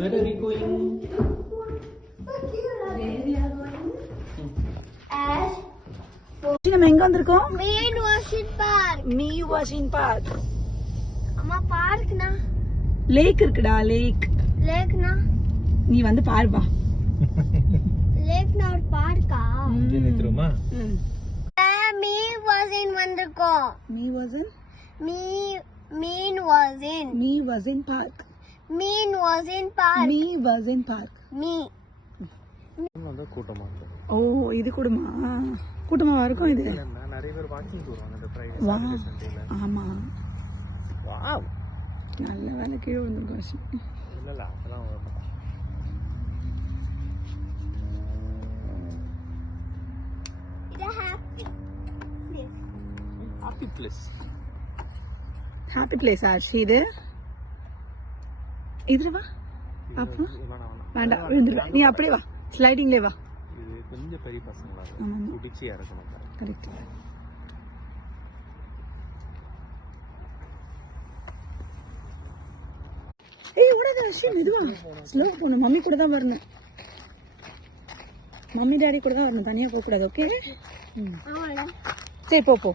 Where are we going? நம்ம எங்க வந்திருக்கோம்? மீன் வாஷிங் பார்க். மீ வாஷிங் பார்க். அம்மா பார்க்னா லேக் இருக்குடா, லேக். லேக்னா நீ வந்து பாரு வா. லேக்னா ஒரு பார்க்கா? நித்துறோமா? மீ வாஷிங் வந்திருக்கோம். மீ வாஷிங்? மீன் வாஷிங். மீ வாஷிங் பார்க். மீன் வாஷிங் பார்க். மீ வாஷிங் பார்க். மீ வந்து கூட்டமா இருக்கு. ஓ இது கூடமா? கூட்டமா இருக்கும் இது. நிறைய பேர் வாக்கிங் போறாங்க இந்த ஃப்ரைடே வா. சண்டேல. ஆமா. வாவ். நல்ல வேலை கீழே வந்துருக்கோம். இல்ல அதெல்லாம் இது ஹாப்பி பிளேஸ். ஹாப்பி பிளேஸ் ஆச்சு இது. இதுல வா. அப்புறம் வேண்டாம் விழுந்துருவேன். நீ அப்படியே வா, ஸ்லைடிங்லே வா. இது கொஞ்சம் பெரிய பசங்களா ஆமா குடிச்சியா இருக்கணும். கரெக்ட். ஏய் உடனே அஷி மெதுவா ஸ்லோ போணும். மம்மி கூட தான் வரணும். மம்மி டாடி கூட தான் வரணும், தனியா போக கூடாது. ஓகே சரி போ போ.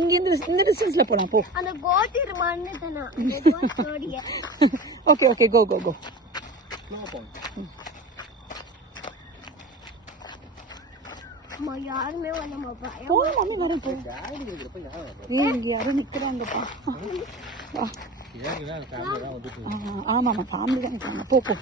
இங்க இந்த டிஸ்டன்ஸ்ல போலாம் போ. அந்த கோட் இருமான்னு தானா? கோடியே. ஓகே ஓகே கோ கோ கோ. ஸ்லோவா போங்க. அம்மா யாருமே வரல மாப்பா. போ மம்மி வரேன் போ. டாடி இருக்கிறப்ப யாரும் வரல. ஏய் இங்க யாரும் நிக்கிறாங்கப்பா. வா. ஏன்னா ஃபேமிலி தான் வந்துட்டு. ஆமாம்மா ஃபேமிலி தான் நிற்கிறாங்க. போ போ.